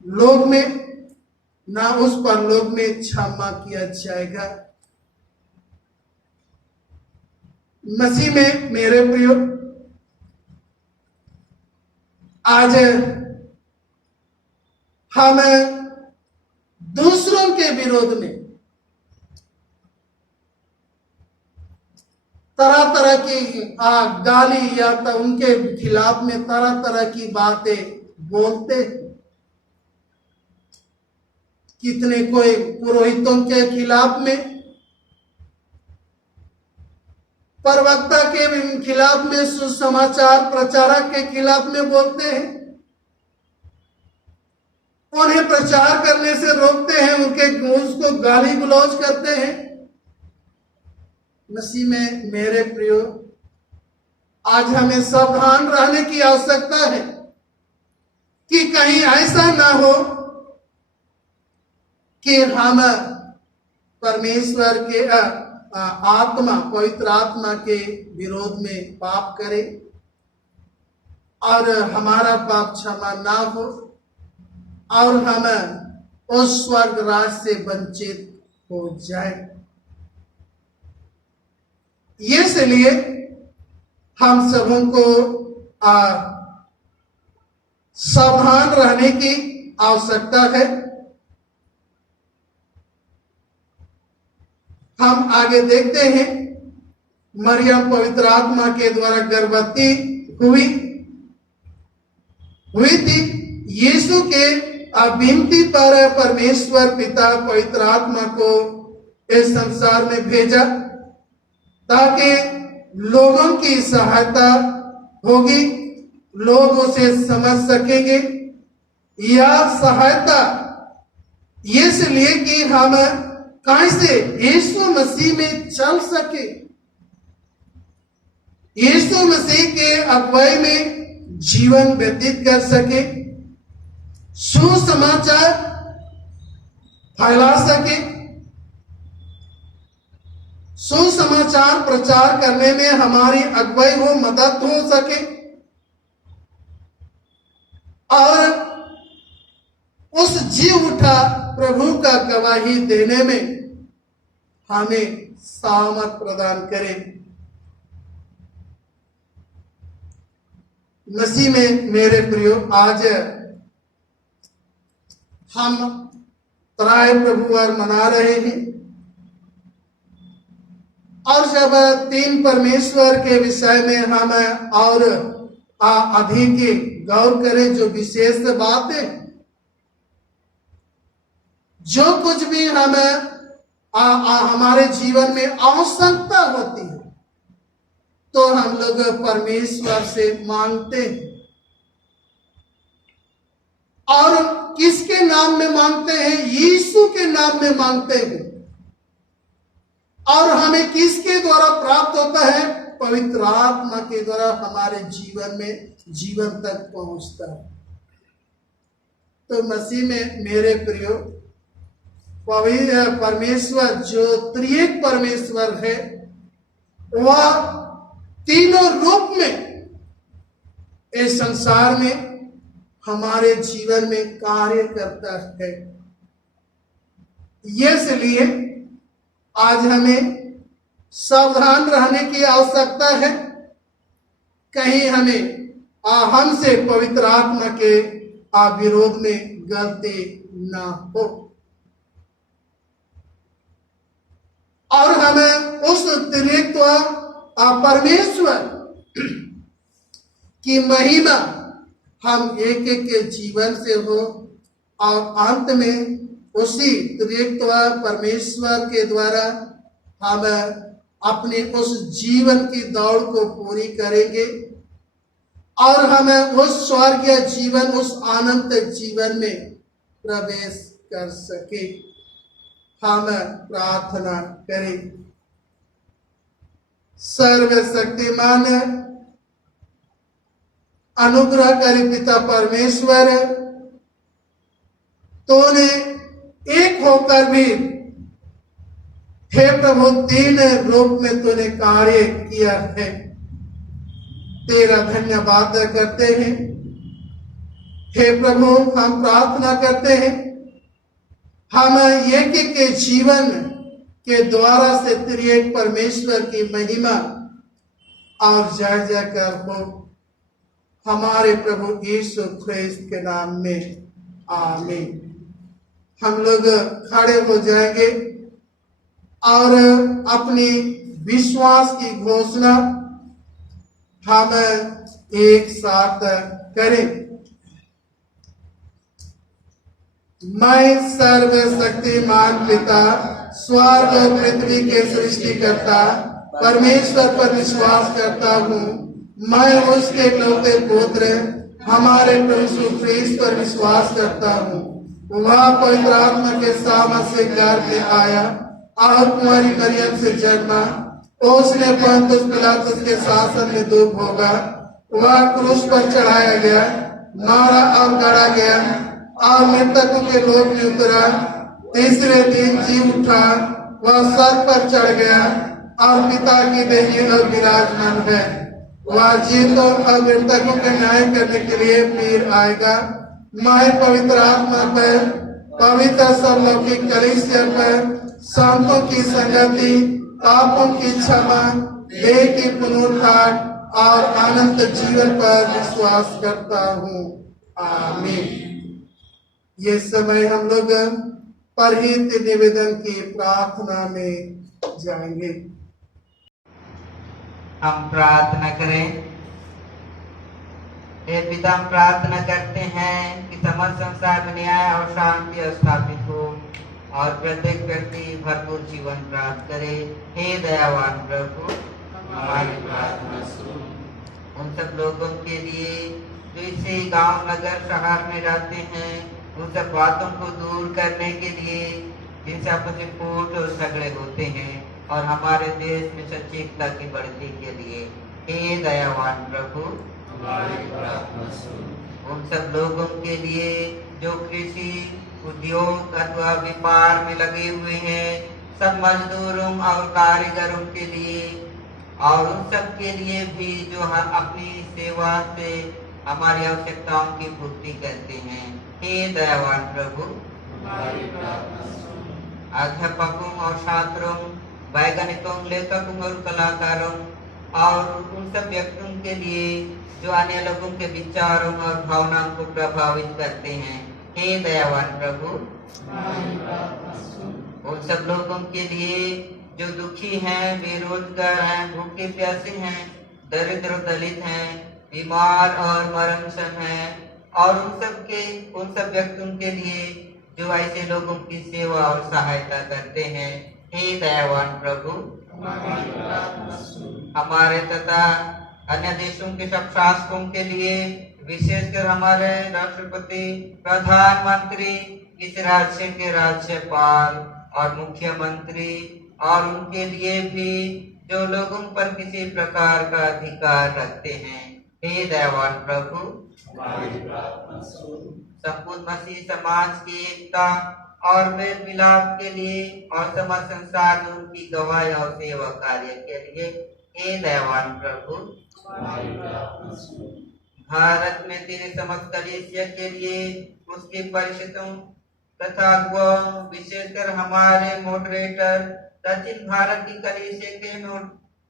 लोग में ना उस पर लोग में क्षमा किया जाएगा। मसीह में मेरे प्रियो, आज हम दूसरों के विरोध में तरह तरह की गाली या तो उनके खिलाफ में तरह तरह की बातें बोलते हैं। कितने कोई पुरोहितों के खिलाफ में, प्रवक्ता के खिलाफ में, सुसमाचार प्रचारक के खिलाफ में बोलते हैं, उन्हें प्रचार करने से रोकते हैं, उसको गाली गलौज करते हैं। मसीह में मेरे प्रियो, आज हमें सावधान रहने की आवश्यकता है कि कहीं ऐसा ना हो कि हम परमेश्वर के आत्मा, पवित्र आत्मा के विरोध में पाप करें और हमारा पाप क्षमा ना हो और हम उस स्वर्ग राज से वंचित हो जाए। इसलिए हम सबों को सावधान रहने की आवश्यकता है। हम आगे देखते हैं, मरियम पवित्र आत्मा के द्वारा गर्भवती हुई थी। यीशु के विनती पर परमेश्वर पिता पवित्र आत्मा को इस संसार में भेजा ताकि लोगों की सहायता होगी, लोग उसे समझ सकेंगे। यह सहायता इसलिए कि हम कैसे यीशु मसीह में चल सके, यीशु मसीह के अगुवाई में जीवन व्यतीत कर सके, सुसमाचार फैला सके, सुसमाचार प्रचार करने में हमारी अगुवाई हो, मदद हो सके और उस जी उठा प्रभु का गवाही देने में हमें सामर्थ प्रदान करें। मसीह में मेरे प्रियो, आज हम त्राय प्रभुवार मना रहे हैं और जब तीन परमेश्वर के विषय में हम और अधिक गौर करें, जो विशेष बात है जो कुछ भी हमें हमारे जीवन में आवश्यकता होती है तो हम लोग परमेश्वर से मांगते हैं। और किसके नाम में मांगते हैं? यीशु के नाम में मांगते हैं। और हमें किसके द्वारा प्राप्त होता है? पवित्र आत्मा के द्वारा हमारे जीवन में जीवन तक पहुंचता है। तो मसीह में मेरे प्रियो, पवित्र परमेश्वर जो त्रिएक परमेश्वर है, वह तीनों रूप में इस संसार में हमारे जीवन में कार्य करता है। इसलिए आज हमें सावधान रहने की आवश्यकता है, कहीं हमें हमसे पवित्र आत्मा के विरोध में गलती ना हो। और हमें उस त्रित्व परमेश्वर की महिमा हम एक एक के जीवन से हो, और अंत में उसी त्रित्व परमेश्वर के द्वारा हम अपने उस जीवन की दौड़ को पूरी करेंगे और हमें उस स्वर्गीय जीवन, उस अनंत जीवन में प्रवेश कर सके। हम प्रार्थना करें। सर्वशक्तिमान अनुग्रहकारी पिता परमेश्वर, तूने एक होकर भी हे प्रभु तीन रूप में तूने कार्य किया है। तेरा धन्यवाद करते हैं। हे प्रभु, हम प्रार्थना करते हैं, हम एक एक के जीवन के द्वारा से त्रिएक परमेश्वर की महिमा और जय जयकार हो, हमारे प्रभु यीशु ख्रिस्त के नाम में, आमीन। हम लोग खड़े हो जाएंगे और अपनी विश्वास की घोषणा हम एक साथ करें। मैं सर्वशक्तिमान पिता, स्वर्ग और पृथ्वी के सृष्टिकर्ता परमेश्वर पर विश्वास करता हूँ। मैं उसके लौते पुत्र हमारे प्रभु ख्रीस्त पर विश्वास करता हूँ। वह पवित्र आत्मा के सामर्थ से गर्भ में आया और कुंवारी मरियम से जन्मा। उसने पंतुस पिलातुस के शासन में दुख भोगा। वह क्रूस पर चढ़ाया गया, मारा और गड़ा गया और मृतकों के लोक में उतरा। तीसरे दिन जी उठा। वह सर पर चढ़ गया और पिता की देह और विराजमान है। वह जीवों और मृतकों के न्याय करने के लिए फिर आएगा। मैं पवित्र आत्मा पर, पवित्र सर्वलौकिक कलीसिया पर, संतों की संगति, पापों की क्षमा, देह की पुनरुत्थान और अनंत जीवन पर विश्वास करता हूँ। आमीन। ये समय हम लोग परहित निवेदन की प्रार्थना में जाएंगे। हम प्रार्थना करें। हे पिता, हम प्रार्थना करते हैं कि समस्त संसार में न्याय और शांति स्थापित हो और प्रत्येक व्यक्ति भरपूर जीवन प्राप्त करे। हे दयावान प्रभु, हमारी प्रार्थना सुनो। उन सब लोगों के लिए जो इसे गांव, नगर, शहर में रहते हैं, उन सब बातों को दूर करने के लिए जिनसे आपस में फूट और झगड़े होते हैं, और हमारे देश में सच्चिकता की बढ़ती के लिए हे दयावान प्रभु, हमारी प्रार्थना सुनो। उन सब लोगों के लिए जो कृषि, उद्योग अथवा व्यापार में लगे हुए हैं, सब मजदूरों और कारीगरों के लिए, और उन सब के लिए भी जो हम अपनी सेवा से हमारी आवश्यकताओं की पूर्ति करते हैं, हे दयावान प्रभु, हमारी प्रार्थना सुनो। अध्यापकों और छात्रों, वैज्ञानिकों, लेखकों और कलाकारों और उन सब व्यक्तियों के लिए जो अन्य लोगों के विचारों और भावनाओं को प्रभावित करते हैं, हे दयावान प्रभु, हमारी प्रार्थना सुनो। उन सब लोगों के लिए जो दुखी हैं, बेरोजगार हैं, भूखे प्यासे हैं, दरिद्र दलित हैं, बीमार और मरणशन हैं, और उन सब व्यक्तियों के लिए जो ऐसे लोगों की सेवा और सहायता करते हैं। हे दयावान प्रभु, हमारे तथा अन्य देशों के सब शासकों के लिए, विशेषकर हमारे राष्ट्रपति, प्रधानमंत्री, इस राज्य के राज्यपाल और मुख्यमंत्री और उनके लिए भी जो लोगों पर किसी प्रकार का अधिकार रखते हैं। हे दयावान प्रभु, संपूर्ण मसीह समाज की एकता और मेल मिलाप के लिए और समस्त संसार में उनकी गवाही और सेवा कार्य के लिए, हे दयावान प्रभु, भारत में तेरे समस्त कलीसिया के लिए, उसके परिषदों तथा अगुवाओं, विशेषकर हमारे मॉडरेटर, दक्षिण भारत की कलीसिया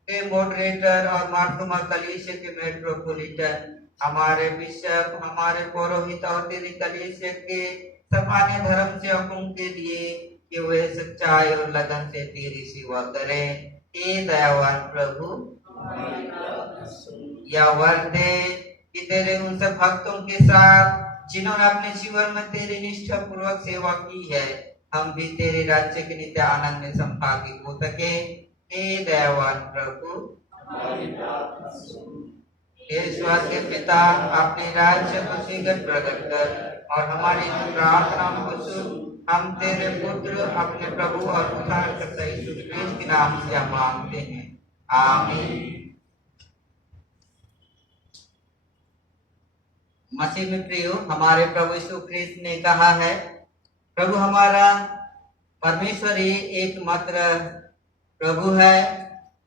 के मॉडरेटर और मार्तुमा कलीसिया के मेट्रोपोलिटन, हमारे बिशप, हमारे पुरोहित और तेरी कलीसिया के सामान्य धर्म सेवकों के लिए कि वे सच्चाई और लगन से तेरी सेवा करें। हे दयावान प्रभु, यह वर दे कि तेरे उन सब भक्तों के साथ जिन्होंने अपने जीवन में तेरी निष्ठा पूर्वक सेवा की है, हम भी तेरे राज्य के नित्य आनंद में संभागी हो सके। हे दयावान प्रभु, हे स्वर्गीय पिता, अपने राज्य को शीघ्र प्रकट कर और हमारी प्रार्थना को सुन। हम तेरे पुत्र, अपने प्रभु और उद्धारकर्ता यीशु ख्रीस्त के नाम से मांगते हैं। आमीन। मसीह में प्रियो, हमारे प्रभु यीशु ख्रीस्त ने कहा है, प्रभु हमारा परमेश्वर ही एकमात्र प्रभु है।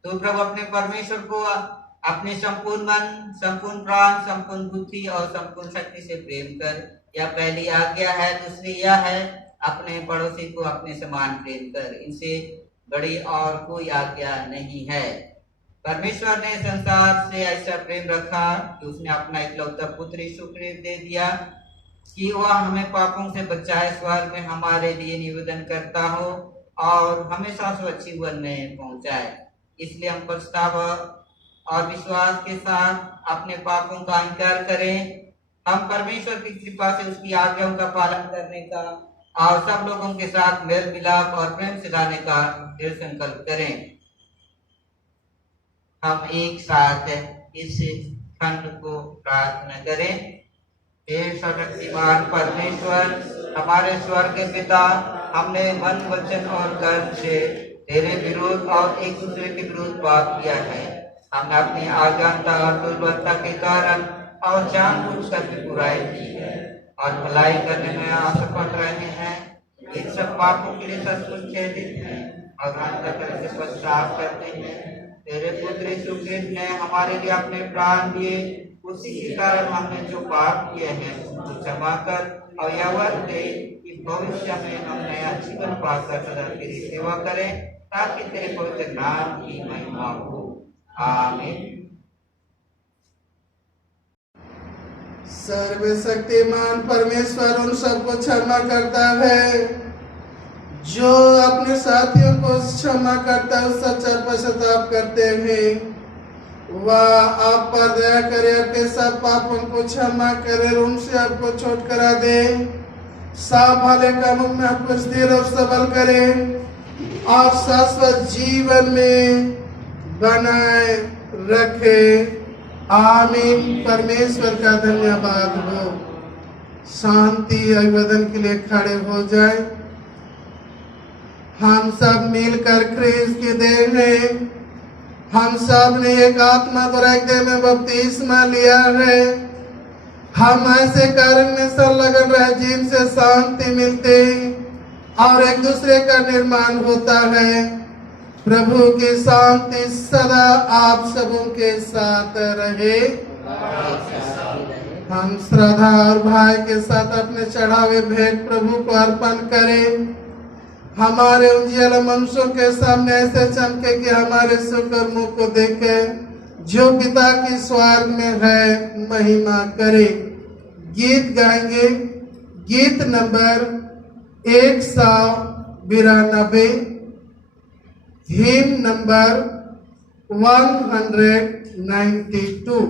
तो प्रभु अपने परमेश्वर को अपने संपूर्ण मन, संपूर्ण प्राण, संपूर्ण बुद्धि और संपूर्ण शक्ति से प्रेम कर, यह पहली आज्ञा है। दूसरी यह है, अपने पड़ोसी को अपने समान प्रेम कर। इनसे बड़ी और कोई आज्ञा नहीं है। परमेश्वर ने संसार से ऐसा प्रेम रखा कि उसने अपना इकलौता पुत्र यीशु ख्रीस्त दे दिया कि वह हमें पापों से बचाए, स्वर्ग में हमारे लिए निवेदन करता हो और हमेशा स्वच्छ जीवन में पहुंचाए। इसलिए हम पछतावा और विश्वास के साथ अपने पापों का इंकार करें। हम परमेश्वर की कृपा से उसकी आज्ञाओं का पालन करने का और सब लोगों के साथ मेल मिलाप और प्रेम सिखाने का दृढ़ संकल्प करें। हम एक साथ इस खंड को प्रार्थना करें। हे सर्वशक्तिमान परमेश्वर, हमारे स्वर्ग के पिता, हमने मन, वचन और कर्म से तेरे विरोध और एक दूसरे के विरोध पाप किया है। हमने अपनी अज्ञानता और दुर्बलता के कारण और जानबूझकर भी बुराई की है और भलाई करने में असफल रहे हैं। इन सब पापों के लिए सचमुच खेदित हैं और अंतःकरण से पश्चाताप करते हैं। तेरे पुत्र यीशु ख्रीस्त ने हमारे लिए अपने प्राण दिए, उसी के कारण हमने जो पाप किए हैं उनको क्षमा कर और यह वर दे कि भविष्य में हम नया जीवन पाकर सदा तेरी सेवा करें, ताकि तेरे पवित्र नाम की महिमा हो। आमीन। सर्वशक्तिमान परमेश्वर उन सबको क्षमा करता है जो अपने साथियों को क्षमा करता है, सच्चा पश्चाताप करते हैं। वह आप पर दया करे, आपके सब पापों को क्षमा करे, उनसे आपको छोट करा दे, सब भले कामों में आपको स्थिर और सबल करे और शाश्वत जीवन में बनाए रखे। आमीन। परमेश्वर का धन्यवाद हो। शांति अभिवादन के लिए खड़े हो जाए। हम सब मिलकर ख्रीस्त की देह में, हम सब ने एक आत्मा द्वारा एक देह में बपतिस्मा लिया है। हम ऐसे कार्य में संलग्न रहे जिनसे शांति मिलती और एक दूसरे का निर्माण होता है। प्रभु की शांति सदा आप सबों के साथ रहे। हम श्रद्धा और भाई के साथ अपने चढ़ावे भेंट प्रभु को अर्पण करें। हमारे उजियाला मनुष्यों के सामने ऐसे चमके कि हमारे सुकर्मों को देखे, जो पिता की स्वर्ग में है महिमा करे। गीत गाएंगे, गीत नंबर 192, हिम नंबर 192।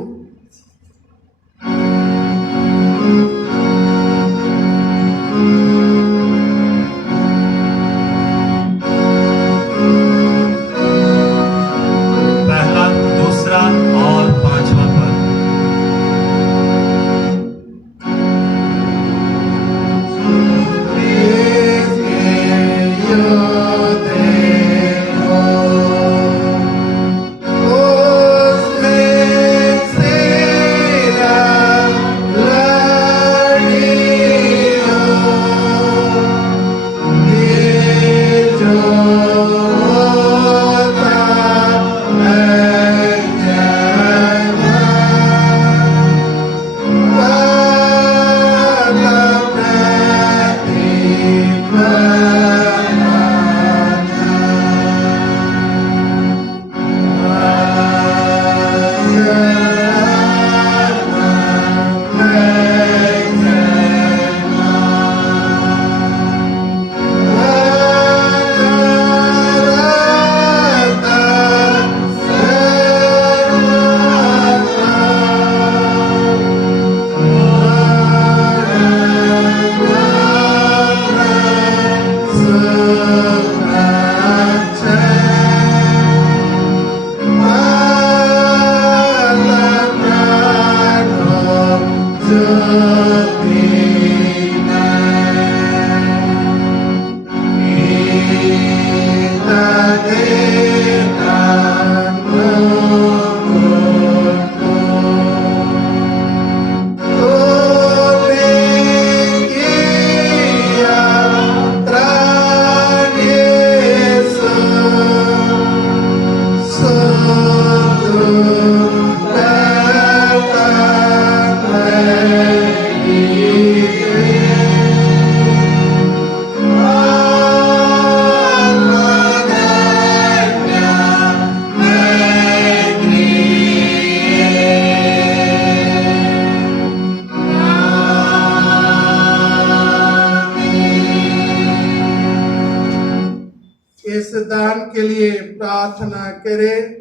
के लिए प्रार्थना करें।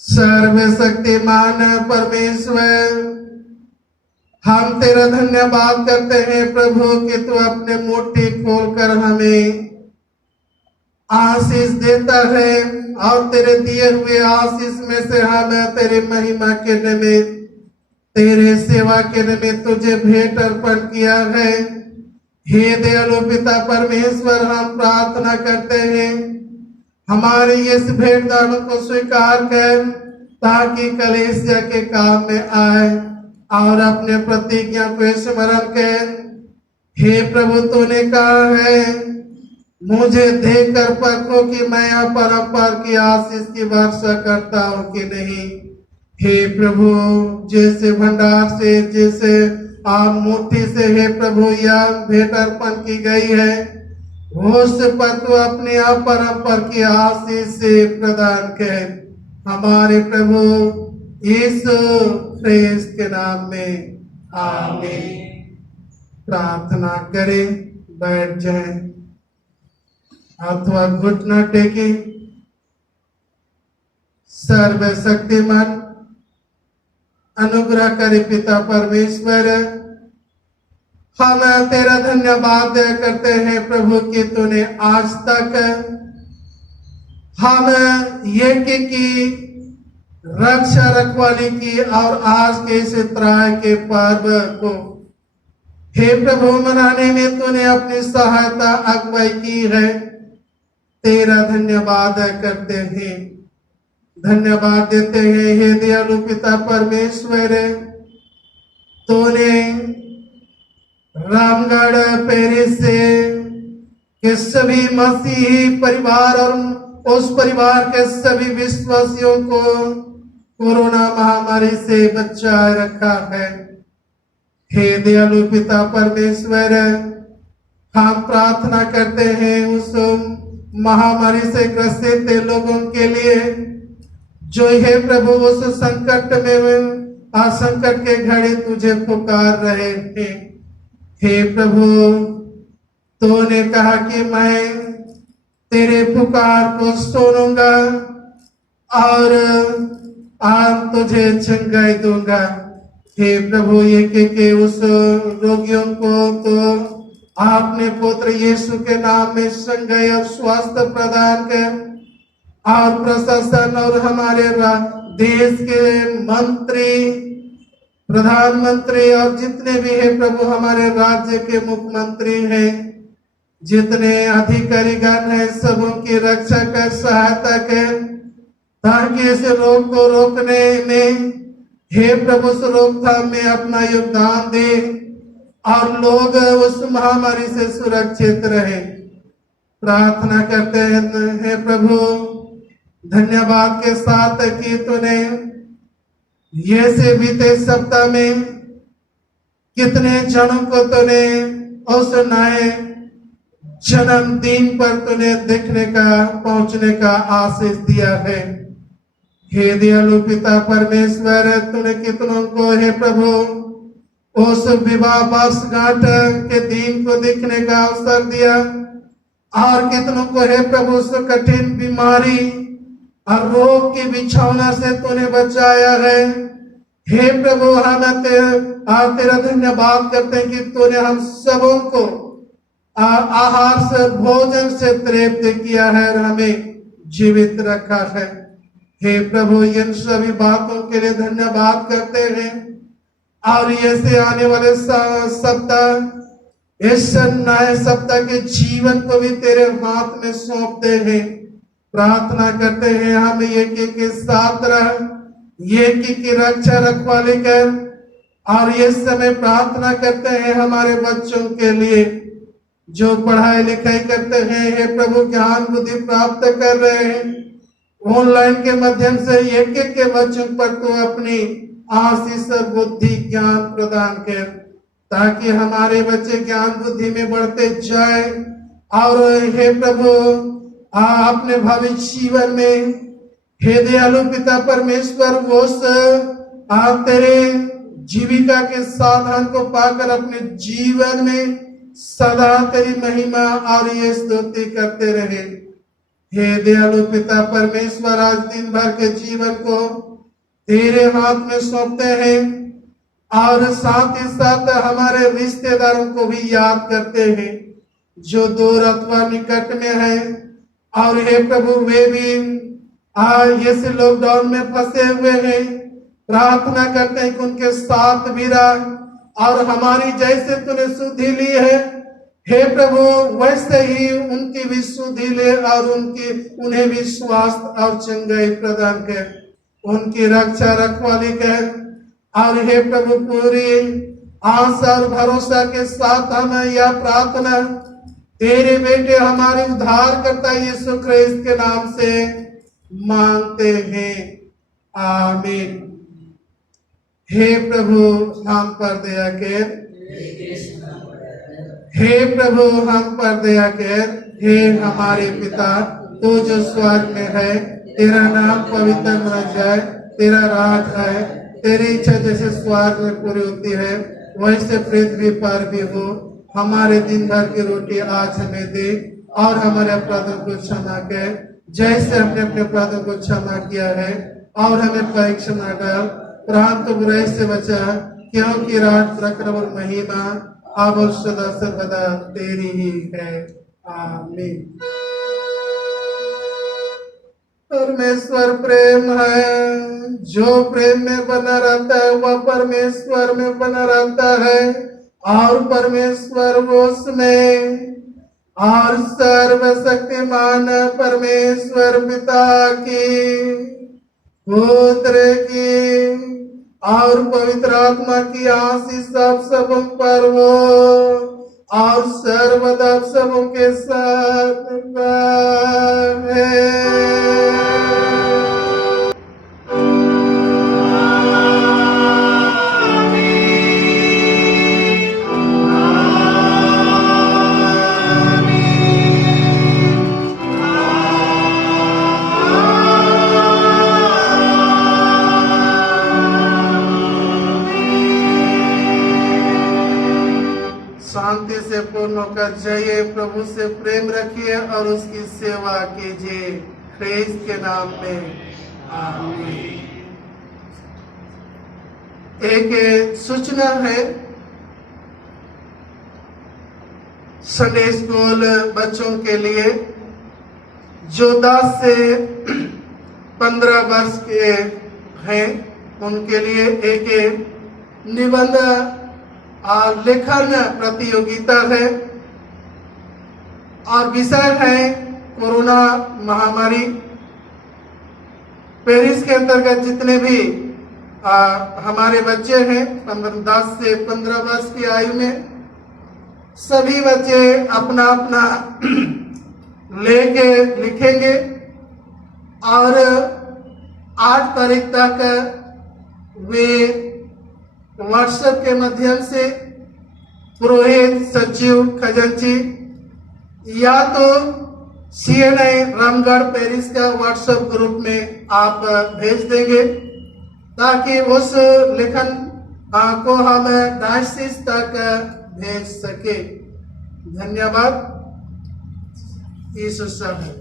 सर्वशक्तिमान परमेश्वर, हम तेरा धन्यवाद करते हैं प्रभु कि तू अपने मुट्ठी खोलकर हमें आशीष देता है और तेरे दिए हुए आशीष में से हम तेरे महिमा के निमित्त, तेरे सेवा के निमित्त तुझे भेंट अर्पण किया है। हे दयालु पिता परमेश्वर, हम प्रार्थना करते हैं हमारी इस भेंट दानों को स्वीकार कर, ताकि कलीसिया के काम में आए और अपने प्रतिज्ञा को स्मरण कर। हे प्रभु, तूने कहा है मुझे देखकर परखो कि मैं अपरंपार की आशीष की वर्षा करता हूं कि नहीं। हे प्रभु, जैसे भंडार से, जैसे आप मुट्ठी से हे प्रभु यह भेंट अर्पण की गई है, उस पर तू अपने अपरंपार की आशीष से प्रदान कर। हमारे प्रभु यीशु ख्रिस्त के नाम में आमीन। प्रार्थना करें, बैठ जाएं अथवा घुटना टेके। सर्वशक्तिमान अनुग्रहकारी पिता परमेश्वर, हम तेरा धन्यवाद करते हैं प्रभु कि तूने आज तक हम एक की रक्षा रखवाली की और आज के इस त्राय के पर्व को हे प्रभु मनाने में तूने अपनी सहायता अगुवाई की है। तेरा धन्यवाद करते हैं, धन्यवाद देते हैं। हे दयालु पिता परमेश्वर, तूने रामगढ़ पेरिस से के सभी मसीही परिवार और उस परिवार के सभी विश्वासियों को कोरोना महामारी से बचाए रखा है। हे दयालु पिता परमेश्वर, हम प्रार्थना करते हैं उस महामारी से ग्रसित लोगों के लिए जो हे प्रभु उस संकट में संकट के घड़ी तुझे पुकार रहे हैं। हे प्रभु, तूने कहा कि मैं तेरे पुकार को सुनूंगा और आज तुझे चंगाई दूंगा। हे प्रभु, ये उस रोगियों को तो आपने पुत्र यीशु के नाम में चंगाई और स्वास्थ्य प्रदान कर, और प्रशासन और हमारे देश के मंत्री, प्रधानमंत्री और जितने भी है प्रभु हमारे राज्य के मुख्यमंत्री हैं, जितने अधिकारीगण हैं, सबों की रक्षा कर, सहायता कर, ताकि इस रोग को रोकने में हे प्रभु उस रोकथाम में अपना योगदान दे और लोग उस महामारी से सुरक्षित रहे। प्रार्थना करते हैं प्रभु धन्यवाद के साथ कि तूने ये से बीते सप्ताह में कितने जनों को तूने उस नए जन्मदिन पर तूने देखने का, पहुंचने का आशीष दिया है। हे दयालु पिता परमेश्वर, तूने कितनों को हे प्रभु उस विवाह वर्षगांठ के दिन को देखने का अवसर दिया, और कितनों को हे प्रभु उस कठिन बीमारी और रोग की बिछौना से तूने बचाया है। हे प्रभु, हम तेरा धन्यवाद करते हैं कि तूने हम सबों को आहार से, भोजन से तृप्त किया है और हमें जीवित रखा है। हे प्रभु, इन सभी बातों के लिए धन्यवाद करते हैं और ये से आने वाले सप्ताह, इस नए सप्ताह के जीवन को भी तेरे हाथ में सौंपते हैं। प्रार्थना करते हैं हम एक के साथ रह, एक की रक्षा रखवाली कर, और ये समय प्रार्थना करते हैं हमारे बच्चों के लिए जो पढ़ाई लिखाई करते हैं। हे प्रभु, ज्ञान बुद्धि प्राप्त कर रहे हैं, ऑनलाइन के माध्यम से एक के बच्चों पर तू अपनी आशीष और बुद्धि ज्ञान प्रदान कर, ताकि हमारे बच्चे ज्ञान बुद्धि में बढ़ते जाए और हे प्रभु अपने भविष्य जीवन में हे दयालु पिता परमेश्वर उस तेरे जीविका के साधन को पाकर अपने जीवन में सदा तेरी महिमा और ये स्तुति करते रहे। हे दयालु पिता परमेश्वर, आज दिन भर के जीवन को तेरे हाथ में सौंपते हैं और साथ ही साथ हमारे रिश्तेदारों को भी याद करते हैं जो दूर अथवा निकट में है। और हे प्रभु, वे भी इस लॉकडाउन में फंसे हुए हैं। प्रार्थना करते हैं कि उनके साथ भी रह और हमारी जैसे तूने शुद्धि ली है, हे प्रभु, वैसे ही उनकी भी शुद्धि ले और उन्हें भी स्वास्थ्य और चंगाई प्रदान कर, उनकी रक्षा रखवाली कर। और हे प्रभु, पूरी आशा और भरोसा के साथ हम यह प्रार्थना तेरे बेटे हमारे उद्धारकर्ता यीशु ख्रिस्त के नाम से मांगते हैं, आमीन। हे प्रभु, हम पर दया कर। हे प्रभु, हम पर दया कर। हे हमारे पिता, तू जो स्वर्ग में है, तेरा नाम पवित्र माना जाए, तेरा राज आए, तेरी इच्छा जैसे स्वर्ग में पूरी होती है वैसे पृथ्वी पर भी हो। हमारे दिन भर की रोटी आज हमें दे और हमारे अपराधों को क्षमा कर जैसे हमने अपने अपराधों को क्षमा किया है, और हमें परीक्षा न डाल परंतु बुराई से बचा, क्योंकि राज, प्रताप और महिमा अब और सदा सर्वदा तेरी ही है, आमीन। परमेश्वर प्रेम है, जो प्रेम में बना रहता है वह परमेश्वर में बना रहता है और परमेश्वर उसमें। और सर्वशक्तिमान परमेश्वर पिता की, पुत्र की और पवित्र आत्मा की आशीष सब पर हो और सर्वदा सबों के साथ है। शांति से पूर्ण होकर जाइए, प्रभु से प्रेम रखिए और उसकी सेवा कीजिए, ख्रिस्त के नाम में, आमीन। एक सूचना है, संडे स्कूल बच्चों के लिए जो 10 से 15 वर्ष के हैं उनके लिए एक निबंध लेखन प्रतियोगिता है और विषय है कोरोना महामारी। पेरिस के अंतर्गत जितने भी हमारे बच्चे हैं 10 से 15 वर्ष की आयु में, सभी बच्चे अपना अपना लेके लिखेंगे और 8 तारीख तक वे व्हाट्सएप के माध्यम से पुरोहित, सचिव, खजांची या तो CNI रामगढ़ पेरिस का व्हाट्सएप ग्रुप में आप भेज देंगे ताकि उस लेखन को हम डायसिस तक भेज सके। धन्यवाद। यीशु सब है।